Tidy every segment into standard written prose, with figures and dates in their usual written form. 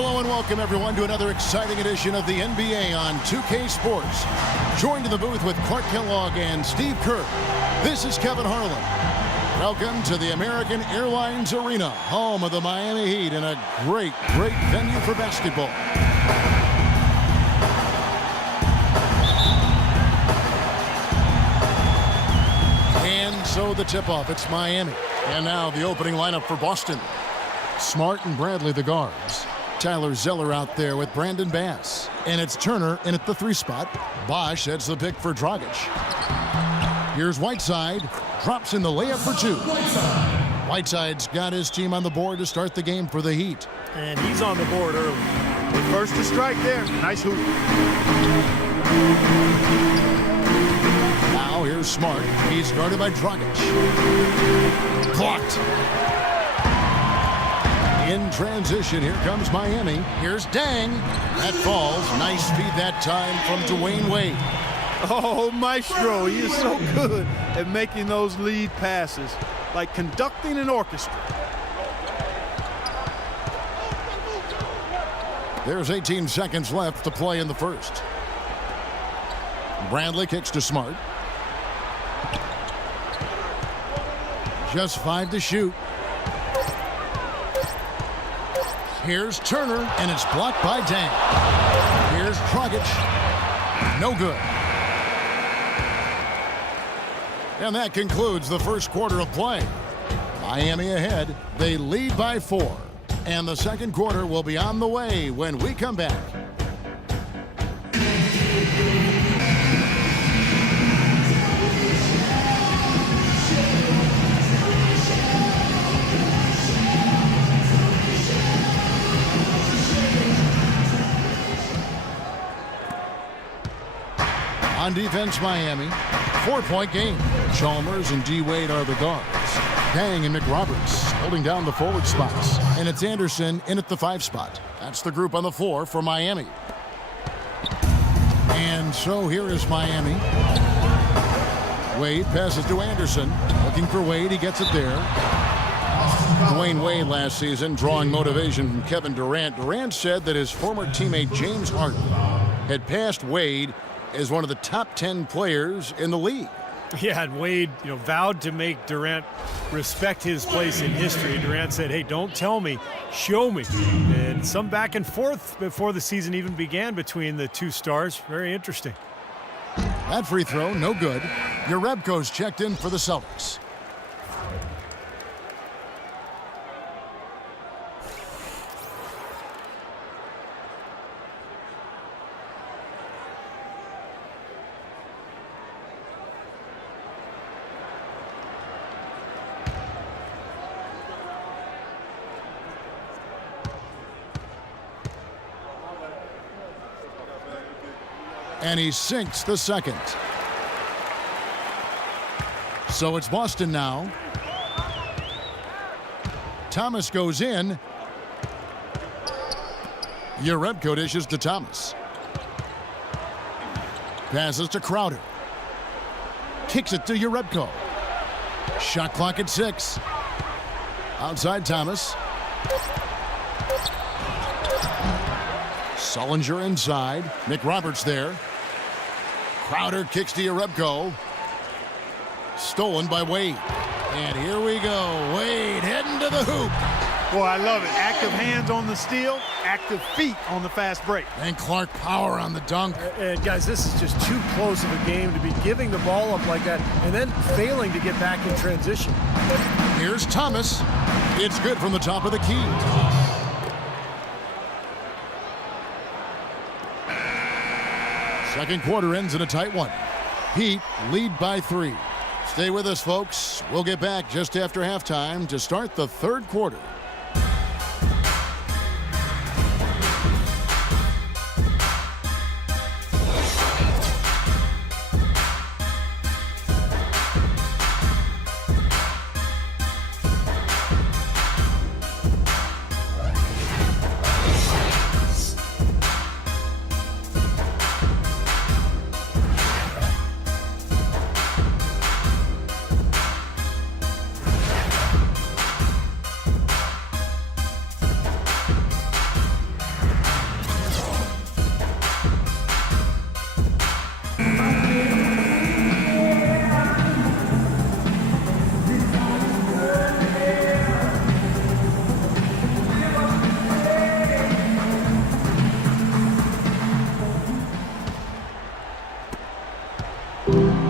Hello and welcome everyone to another exciting edition of the NBA on 2K Sports. Joined in the booth with Clark Kellogg and Steve Kerr. This is Kevin Harlan. Welcome to the American Airlines Arena, home of the Miami Heat, and a great venue for basketball. And so the tip-off, it's Miami. And now the opening lineup for Boston. Smart and Bradley the guards. Tyler Zeller out there with Brandon Bass. And it's Turner in at the 3 spot. Bosch heads the pick for Dragic. Here's Whiteside. Drops in the layup for 2. Whiteside's got his team on the board to start the game for the Heat. And he's on the board early. The first to strike there. Nice hoop. Now here's Smart. He's guarded by Dragic. Blocked. In transition, here comes Miami. Here's Dang. That falls. Nice feed that time from Dwayne Wade. Oh, Maestro, he is so good at making those lead passes, like conducting an orchestra. There's 18 seconds left to play in the first. Bradley kicks to Smart. Just 5 to shoot. Here's Turner, and it's blocked by Dang. Here's Dragic. No good. And that concludes the first quarter of play. Miami ahead. They lead by 4. And the second quarter will be on the way when we come back. On defense, Miami. 4-point game. Chalmers and D. Wade are the guards. Dang and McRoberts holding down the forward spots. And it's Anderson in at the 5 spot. That's the group on the floor for Miami. And so here is Miami. Wade passes to Anderson. Looking for Wade. He gets it there. Dwayne Wade last season drawing motivation from Kevin Durant. Durant said that his former teammate James Harden had passed Wade as one of the top 10 players in the league. Yeah, and Wade, vowed to make Durant respect his place in history. Durant said, hey, don't tell me, show me. And some back and forth before the season even began between the two stars. Very interesting. That free throw, no good. Jerebko's checked in for the Celtics. And he sinks the second. So it's Boston now. Thomas goes in. Jerebko dishes to Thomas. Passes to Crowder. Kicks it to Jerebko. Shot clock at 6. Outside Thomas. Sullinger inside. McRoberts there. Crowder kicks to Jerebko. Stolen by Wade. And here we go. Wade heading to the hoop. Boy, I love it. Active hands on the steal, active feet on the fast break. And Clark power on the dunk. And guys, this is just too close of a game to be giving the ball up like that and then failing to get back in transition. Here's Thomas. It's good from the top of the key. Second quarter ends in a tight one. Heat lead by 3. Stay with us, folks. We'll get back just after halftime to start the third quarter.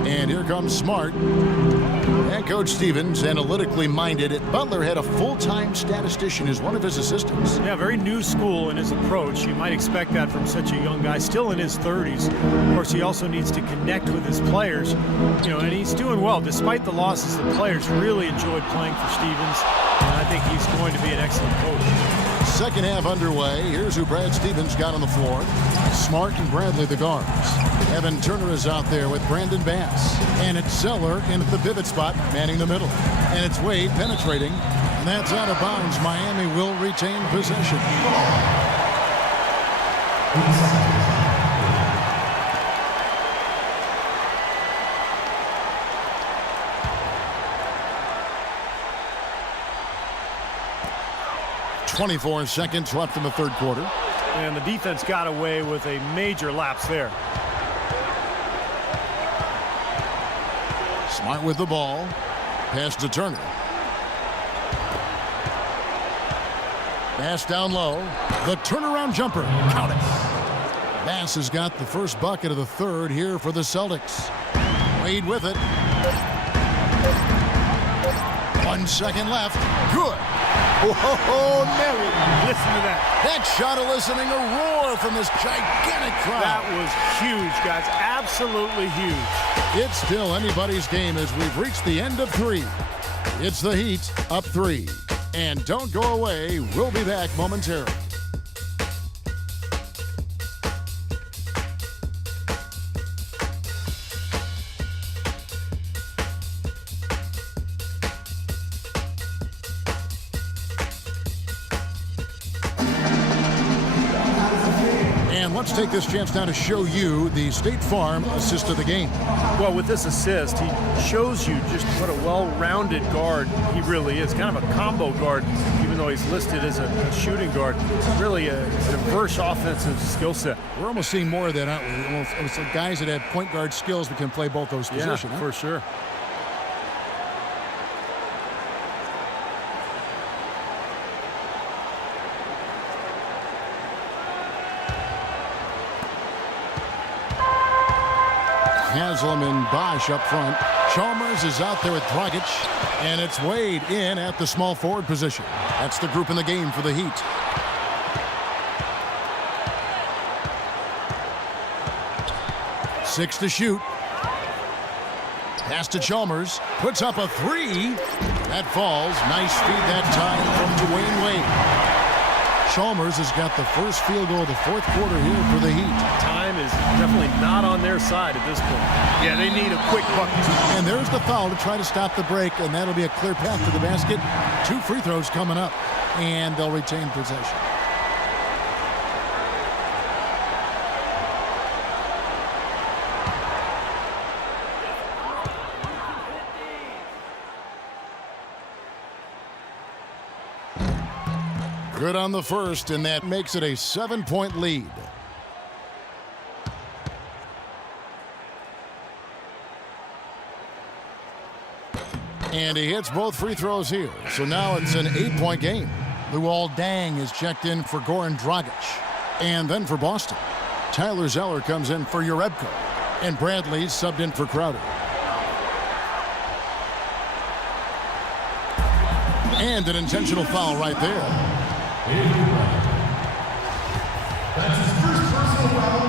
And here comes Smart. And Coach Stevens, analytically minded, Butler had a full-time statistician as one of his assistants. Yeah, very new school in his approach. You might expect that from such a young guy, still in his 30s. Of course, he also needs to connect with his players, and he's doing well. Despite the losses, the players really enjoyed playing for Stevens, and I think he's going to be an excellent coach. Second half underway. Here's who Brad Stevens got on the floor. Smart and Bradley, the guards. Evan Turner is out there with Brandon Bass. And it's Zeller in at the pivot spot, manning the middle. And it's Wade penetrating. And that's out of bounds. Miami will retain possession. 24 seconds left in the third quarter. And the defense got away with a major lapse there. Smart with the ball. Pass to Turner. Pass down low. The turnaround jumper. Count it. Bass has got the first bucket of the third here for the Celtics. Wade with it. 1 second left. Good. Whoa, Mary. Listen to that. That shot eliciting a roar from this gigantic crowd. That was huge, guys. Absolutely huge. It's still anybody's game as we've reached the end of 3. It's the Heat up 3. And don't go away. We'll be back momentarily. Let's take this chance now to show you the State Farm assist of the game. Well, with this assist, he shows you just what a well-rounded guard he really is. Kind of a combo guard, even though he's listed as a shooting guard. Really a diverse offensive skill set. We're almost seeing more of that, aren't we? Almost guys that have point guard skills that can play both those positions. Yeah, for sure. Haslam and Bosch up front. Chalmers is out there with Dragic. And it's Wade in at the small forward position. That's the group in the game for the Heat. Six to shoot. Pass to Chalmers. Puts up a three. That falls. Nice feed that time from Dwayne Wade. Chalmers has got the first field goal of the fourth quarter here for the Heat. Time is definitely not on their side at this point. Yeah, they need a quick bucket. And there's the foul to try to stop the break, and that'll be a clear path to the basket. 2 free throws coming up, and they'll retain possession. Good on the first, and that makes it a 7-point lead. And he hits both free throws here. So now it's an 8-point game. Luol Deng is checked in for Goran Dragic. And then for Boston, Tyler Zeller comes in for Jerebko. And Bradley's subbed in for Crowder. And an intentional foul right there. That's his first personal foul,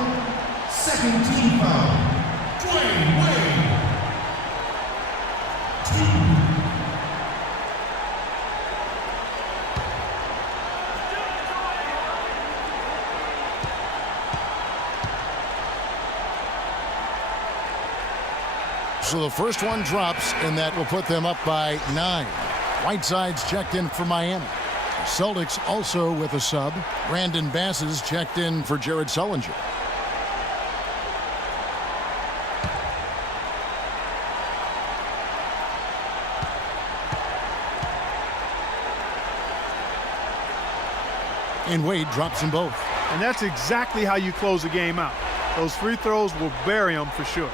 second team foul. Dwayne Wade. 2. So the first one drops, and that will put them up by 9. Whiteside's checked in for Miami. Celtics also with a sub. Brandon Bass is checked in for Jared Sullinger. And Wade drops them both. And that's exactly how you close a game out. Those free throws will bury them for sure.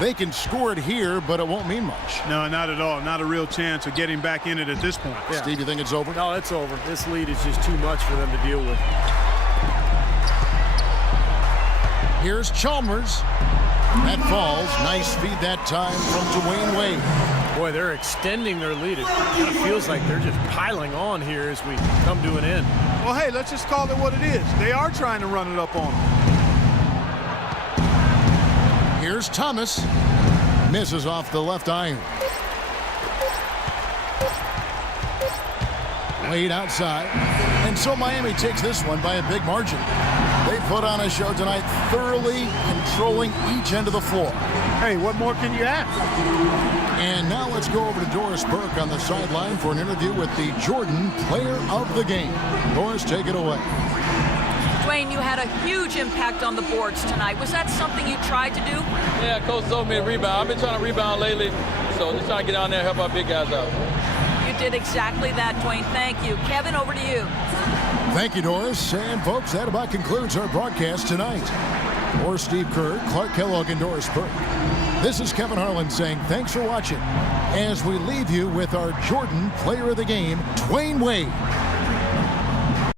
They can score it here, but it won't mean much. No, not at all. Not a real chance of getting back in it at this point. Yeah. Steve, you think it's over? No, it's over. This lead is just too much for them to deal with. Here's Chalmers. That falls. Nice feed that time from Dwayne Wade. Boy, they're extending their lead. It kind of feels like they're just piling on here as we come to an end. Well, hey, let's just call it what it is. They are trying to run it up on them. Here's Thomas. Misses off the left iron. Wade outside. And so Miami takes this one by a big margin. They put on a show tonight, thoroughly controlling each end of the floor. Hey, what more can you ask? And now let's go over to Doris Burke on the sideline for an interview with the Jordan Player of the Game. Doris, take it away. Dwayne, you had a huge impact on the boards tonight. Was that something you tried to do? Yeah, Coach told me to rebound. I've been trying to rebound lately, so just trying to get down there and help our big guys out. You did exactly that, Dwayne. Thank you. Kevin, over to you. Thank you, Doris. And, folks, that about concludes our broadcast tonight. For Steve Kerr, Clark Kellogg, and Doris Burke, this is Kevin Harlan saying thanks for watching as we leave you with our Jordan Player of the Game, Dwayne Wade.